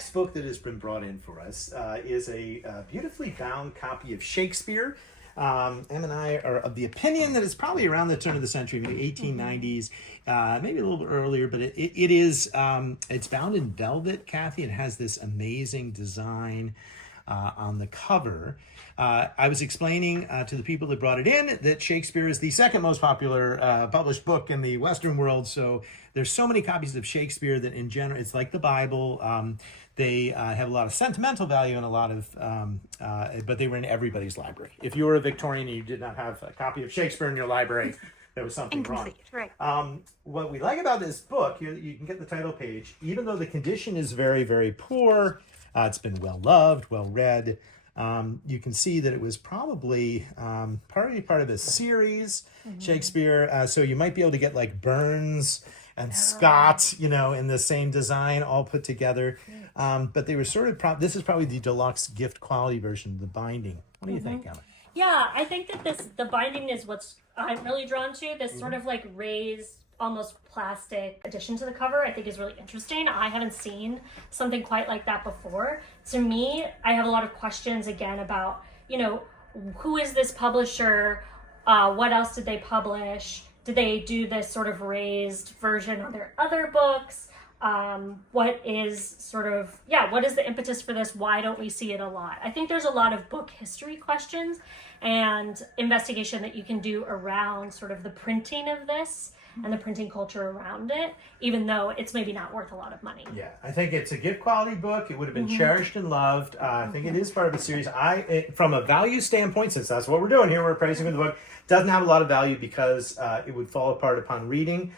next book that has been brought in for us is a beautifully bound copy of Shakespeare. Em and I are of the opinion that it's probably around the turn of the century, maybe 1890s, maybe a little bit earlier, but it is, it's bound in velvet, Kathy. It has this amazing design on the cover. I was explaining to the people that brought it in that Shakespeare is the second most popular published book in the Western world. So there's so many copies of Shakespeare that in general, it's like the Bible. They have a lot of sentimental value and a lot of, but they were in everybody's library. If you were a Victorian and you did not have a copy of Shakespeare in your library, there was something wrong. Right. What we like about this book, you can get the title page, even though the condition is very, very poor, it's been well loved, well read. You can see that it was probably part of a series, Shakespeare. So you might be able to get like Burns and Scott, in the same design all put together. But they were sort of, this is probably the deluxe gift quality version of the binding. What do you think, Emma? Yeah, I think that the binding is what's I'm really drawn to. This sort of like raised, almost plastic addition to the cover, I think is really interesting. I haven't seen something quite like that before. To me, I have a lot of questions again about, who is this publisher? What else did they publish? Did they do this sort of raised version of their other books? What is the impetus for this? Why don't we see it a lot? I think there's a lot of book history questions and investigation that you can do around sort of the printing of this and the printing culture around it, even though it's maybe not worth a lot of money. Yeah, I think it's a gift quality book. It would have been cherished and loved. I think it is part of a series. From a value standpoint, since that's what we're doing here, we're praising the book, doesn't have a lot of value because it would fall apart upon reading.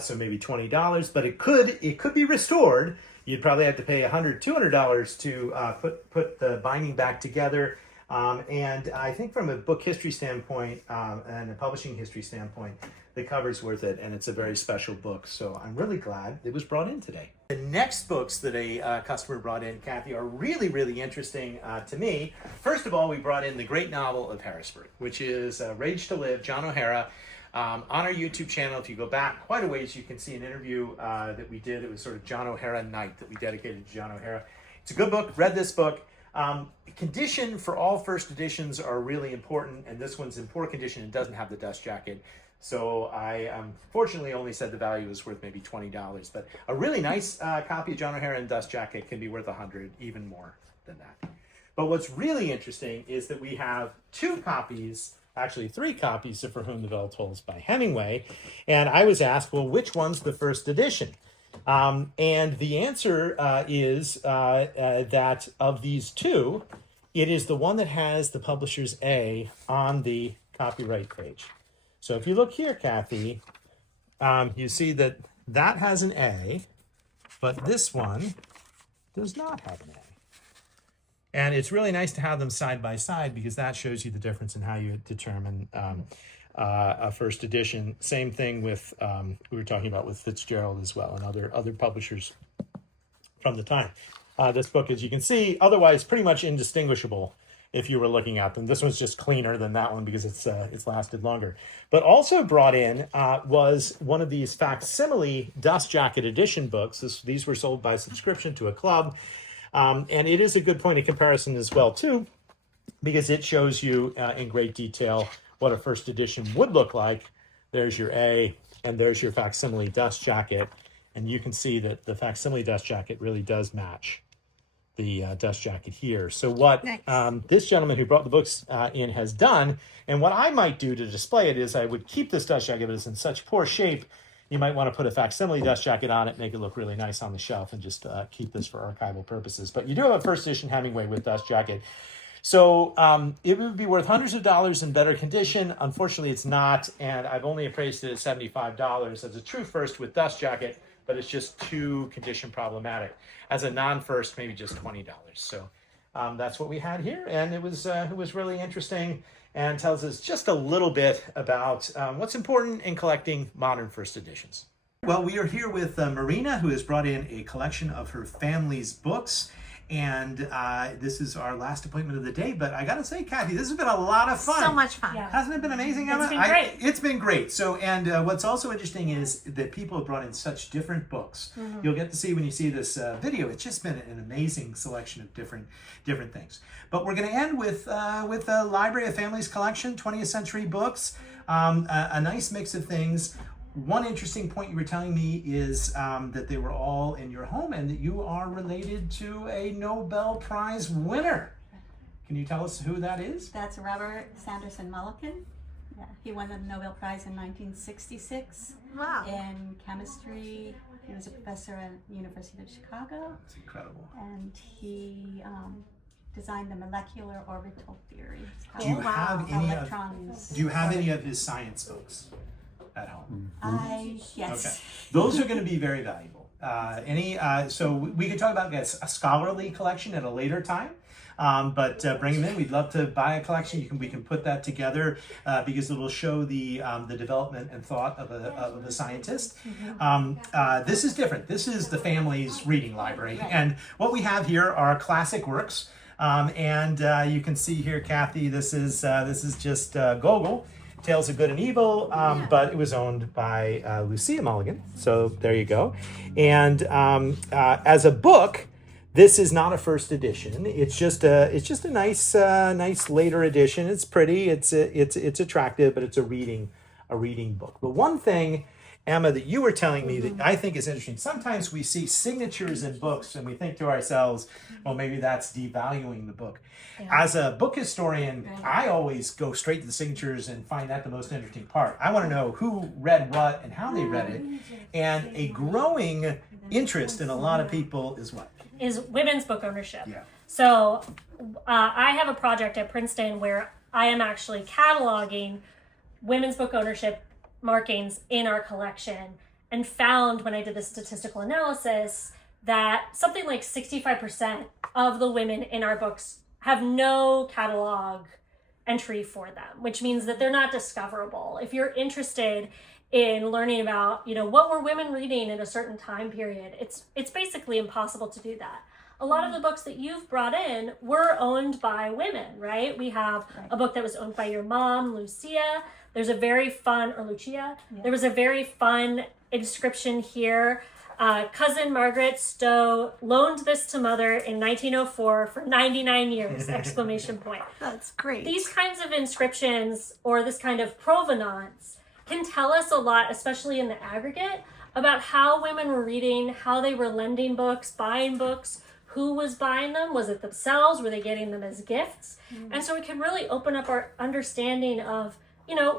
So maybe $20, but it could be restored. You'd probably have to pay $100, $200 to put the binding back together. And I think from a book history standpoint and a publishing history standpoint, the cover's worth it, and it's a very special book. So I'm really glad it was brought in today. The next books that a customer brought in, Kathy, are really, really interesting to me. First of all, we brought in the great novel of Harrisburg, which is Rage to Live, John O'Hara. On our YouTube channel, if you go back quite a ways, you can see an interview that we did. It was sort of John O'Hara Night that we dedicated to John O'Hara. It's a good book. Read this book. Condition for all first editions are really important, and this one's in poor condition and doesn't have the dust jacket. So I fortunately only said the value is worth maybe $20, but a really nice copy of John O'Hara in dust jacket can be worth $100, even more than that. But what's really interesting is that we have actually three copies of For Whom the Bell Tolls by Hemingway. And I was asked, well, which one's the first edition? And the answer is that of these two, it is the one that has the publisher's A on the copyright page. So if you look here, Kathy, you see that has an A, but this one does not have an A. And it's really nice to have them side by side because that shows you the difference in how you determine a first edition. Same thing with, we were talking about with Fitzgerald as well and other publishers from the time. This book, as you can see, otherwise pretty much indistinguishable if you were looking at them. This one's just cleaner than that one because it's lasted longer. But also brought in was one of these facsimile dust jacket edition books. These were sold by subscription to a club. And it is a good point of comparison as well, too, because it shows you in great detail what a first edition would look like. There's your A, and there's your facsimile dust jacket. And you can see that the facsimile dust jacket really does match the dust jacket here. So what this gentleman who brought the books in has done, and what I might do to display it is I would keep this dust jacket, but it's in such poor shape, you might want to put a facsimile dust jacket on it, make it look really nice on the shelf, and just keep this for archival purposes. But you do have a first edition Hemingway with dust jacket. So it would be worth hundreds of dollars in better condition. Unfortunately, it's not, and I've only appraised it at $75 as a true first with dust jacket, but it's just too condition problematic. As a non-first, maybe just $20. So that's what we had here, and it was really interesting and tells us just a little bit about what's important in collecting modern first editions. Well, we are here with Marina, who has brought in a collection of her family's books. And this is our last appointment of the day. But I got to say, Kathy, this has been a lot of fun. So much fun. Yeah. Hasn't it been amazing, Emma? It's been great. It's been great. So, and what's also interesting is that people have brought in such different books. You'll get to see when you see this video. It's just been an amazing selection of different things. But we're going to end with the Library of Families collection, 20th century books, a nice mix of things. One interesting point you were telling me is that they were all in your home and that you are related to a Nobel Prize winner. Can you tell us who that is? That's Robert Sanderson Mulliken. Yeah, he won the Nobel Prize in 1966 Wow. in chemistry. He was a professor at the University of Chicago, That's incredible. and he designed the molecular orbital theory. Do you wow. have any of electrons? Do you have any of his science books at home? Yes. Okay, those are going to be very valuable. So we could talk about a scholarly collection at a later time. But bring them in. We'd love to buy a collection. We can put that together because it will show the development and thought of a scientist. This is different. This is the family's reading library, and what we have here are classic works. And you can see here, Kathy. This is just Gogol, Tales of Good and Evil, but it was owned by Lucia Mulligan. So there you go. And as a book, this is not a first edition. It's just a nice later edition. It's pretty. It's attractive, but it's a reading book. But one thing, Emma, that you were telling me that I think is interesting. Sometimes we see signatures in books and we think to ourselves, well, maybe that's devaluing the book. As a book historian, I always go straight to the signatures and find that the most interesting part. I want to know who read what and how they read it. And a growing interest in a lot of people is what? Is women's book ownership. Yeah. So I have a project at Princeton where I am actually cataloging women's book ownership markings in our collection, and found when I did the statistical analysis that something like 65% of the women in our books have no catalog entry for them, which means that they're not discoverable. If you're interested in learning about, what were women reading in a certain time period, it's basically impossible to do that. A lot of the books that you've brought in were owned by women, right? We have a book that was owned by your mom, Lucia. There's a very fun, or Lucia. Yeah. There was a very fun inscription here. Cousin Margaret Stowe loaned this to mother in 1904 for 99 years, exclamation point. That's great. These kinds of inscriptions, or this kind of provenance, can tell us a lot, especially in the aggregate, about how women were reading, how they were lending books, buying books, who was buying them, was it themselves, were they getting them as gifts? And so we can really open up our understanding of,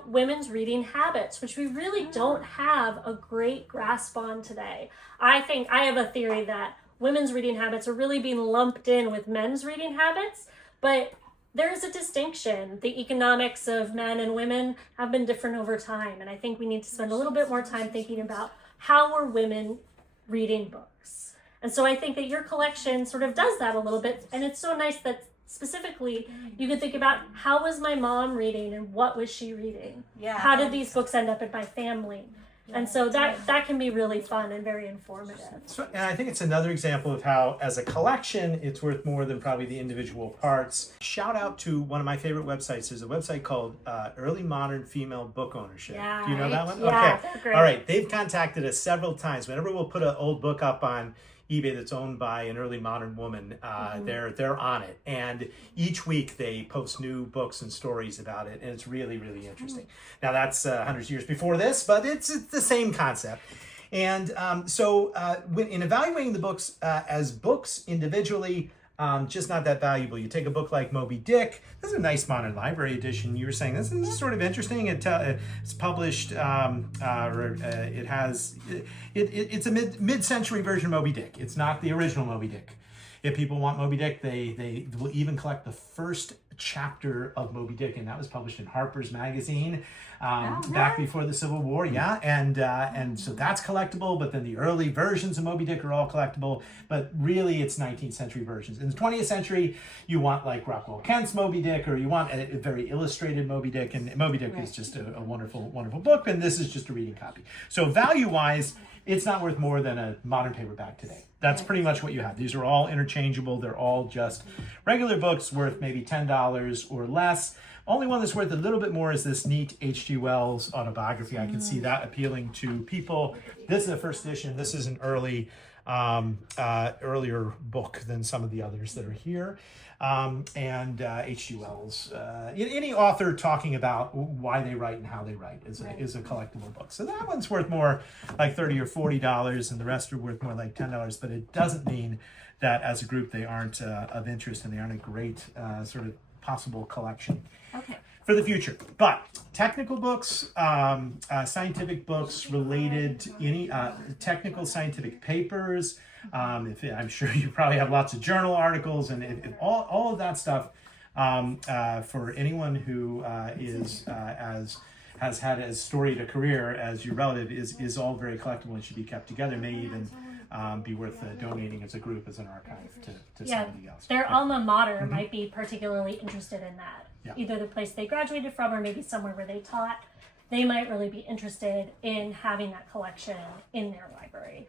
women's reading habits, which we really don't have a great grasp on today. I think I have a theory that women's reading habits are really being lumped in with men's reading habits, but there is a distinction. The economics of men and women have been different over time, and I think we need to spend a little bit more time thinking about how are women reading books. And so I think that your collection sort of does that a little bit, and it's so nice that specifically you could think about, how was my mom reading and what was she reading? Yeah. How did these books end up in my family? And so that can be really fun and very informative. So, and I think it's another example of how, as a collection, it's worth more than probably the individual parts. Shout out to one of my favorite websites. There's a website called Early Modern Female Book Ownership. Yeah. Do you know that one? Yeah, okay. they're great. All right. They've contacted us several times. Whenever we'll put an old book up on eBay that's owned by an early modern woman, they're on it, and each week they post new books and stories about it, and it's really, really interesting. Now that's hundreds of years before this, but it's the same concept. And when in evaluating the books as books individually, just not that valuable. You take a book like Moby Dick. This is a nice modern library edition. You were saying this is sort of interesting. It's published, it's a mid-century version of Moby Dick. It's not the original Moby Dick. If people want Moby Dick, they will even collect the first chapter of Moby Dick, and that was published in Harper's Magazine back before the Civil War. Yeah, and so that's collectible. But then the early versions of Moby Dick are all collectible. But really, it's 19th century versions. In the 20th century, you want like Rockwell Kent's Moby Dick, or you want a very illustrated Moby Dick, and Moby Dick is just a wonderful, wonderful book. And this is just a reading copy. So value-wise, it's not worth more than a modern paperback today. That's pretty much what you have. These are all interchangeable. They're all just regular books worth maybe $10 or less. Only one that's worth a little bit more is this neat H.G. Wells autobiography. I can see that appealing to people. This is a first edition. This is an earlier book than some of the others that are here. H.G. Wells, any author talking about why they write and how they write is a collectible book. So that one's worth more like $30 or $40, and the rest are worth more like $10. But it doesn't mean that as a group they aren't of interest and they aren't a great sort of possible collection for the future. But technical books, scientific books related to any technical scientific papers. I'm sure you probably have lots of journal articles and if all of that stuff for anyone who has had as storied a career as your relative is all very collectible and should be kept together. May even be worth donating as a group, as an archive to somebody else. Their alma mater might be particularly interested in that. Yeah. Either the place they graduated from or maybe somewhere where they taught. They might really be interested in having that collection in their library.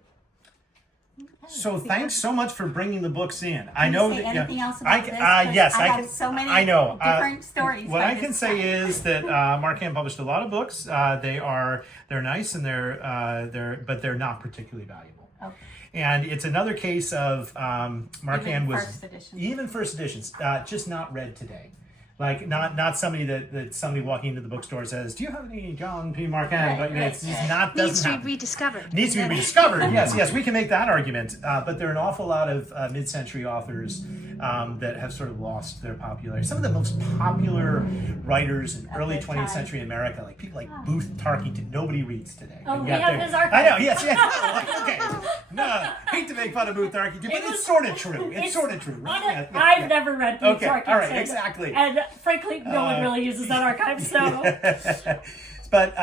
So thanks so much for bringing the books in. I know that anything else about this? Yes, I have so many different stories. What I can say is that Marquand published a lot of books. They're nice and but they're not particularly valuable. Okay. And it's another case of Marquand was even first editions, just not read today. Like not somebody that somebody walking into the bookstore says, "Do you have any John P. Marquand?" But it's not needs to be rediscovered. Needs to be rediscovered. Yes, we can make that argument. But there are an awful lot of mid-century authors that have sort of lost their popularity. Some of the most popular writers in early 20th century America, like people like Booth Tarkington, nobody reads today. Oh, we have his archive. I know. Yes. Okay. No, hate to make fun of Booth Tarkington, but it's sort of true. It's sort of true. Right? I've never read Booth Tarkington. All right. Exactly. And frankly, no one really uses that archive, so. But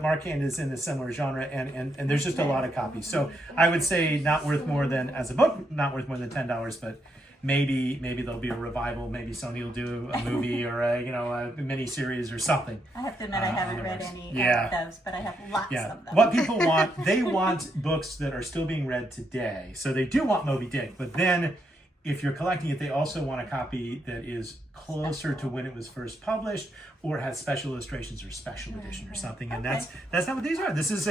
Marquand is in a similar genre, and there's just a lot of copies. So I would say not worth more than, as a book, not worth more than $10, but maybe there'll be a revival. Maybe Sony will do a movie or a mini series or something. I have to admit I haven't read any of those, but I have lots of them. What people want, they want books that are still being read today. So they do want Moby Dick, but then if you're collecting it, they also want a copy that is closer to when it was first published, or has special illustrations or special edition or something. And that's not what these are. This is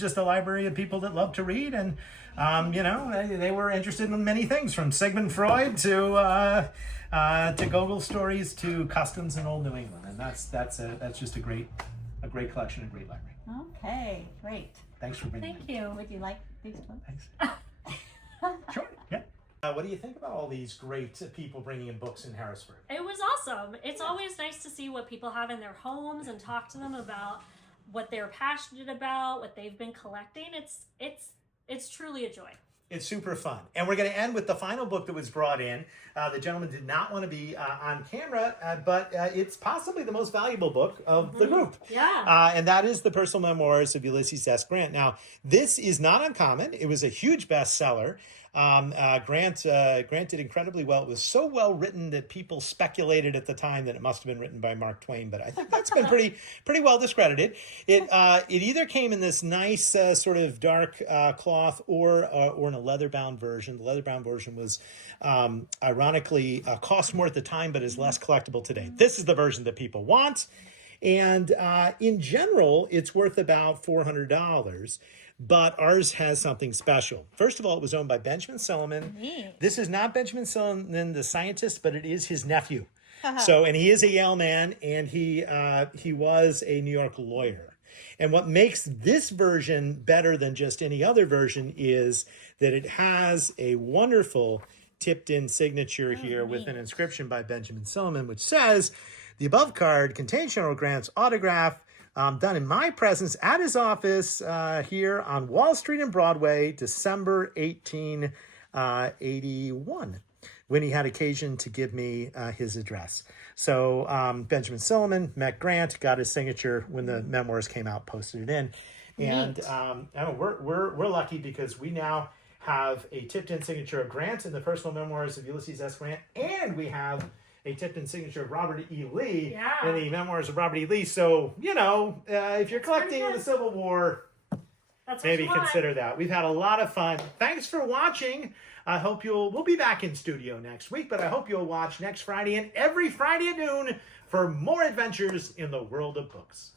just a library of people that love to read, and they were interested in many things, from Sigmund Freud to Gogol stories to customs in old New England. And that's just a great collection, a great library. Okay, great. Thanks for bringing Thank you. Would you like these books? Thanks. Sure. Yeah. What do you think about all these great people bringing in books in Harrisburg? It was awesome. It's always nice to see what people have in their homes and talk to them about what they're passionate about, what they've been collecting. It's truly a joy. It's super fun. And we're going to end with the final book that was brought in. The gentleman did not want to be on camera, but it's possibly the most valuable book of the group. Yeah. And that is the personal memoirs of Ulysses S. Grant. Now, this is not uncommon. It was a huge bestseller. Grant did incredibly well. It was so well written that people speculated at the time that it must have been written by Mark Twain, but I think that's been pretty well discredited. It either came in this nice sort of dark cloth or in a leather-bound version. The leather-bound version was ironically cost more at the time, but is less collectible today. This is the version that people want, and in general, it's worth about $400. But ours has something special. First of all, it was owned by Benjamin Silliman. This is not Benjamin Silliman, the scientist, but it is his nephew. And he is a Yale man, and he was a New York lawyer. And what makes this version better than just any other version is that it has a wonderful tipped-in signature here with an inscription by Benjamin Silliman, which says, "The above card contains General Grant's autograph, done in my presence at his office here on Wall Street and Broadway, December 1881, when he had occasion to give me his address." So Benjamin Silliman met Grant, got his signature when the memoirs came out, posted it in. And we're lucky because we now have a tipped-in signature of Grant in the personal memoirs of Ulysses S. Grant, and we have a tipped-in signature of Robert E. Lee in the memoirs of Robert E. Lee. So, if you're collecting the Civil War, That's what maybe you want. consider that. We've had a lot of fun. Thanks for watching. I hope we'll be back in studio next week, but I hope you'll watch next Friday and every Friday at noon for more adventures in the world of books.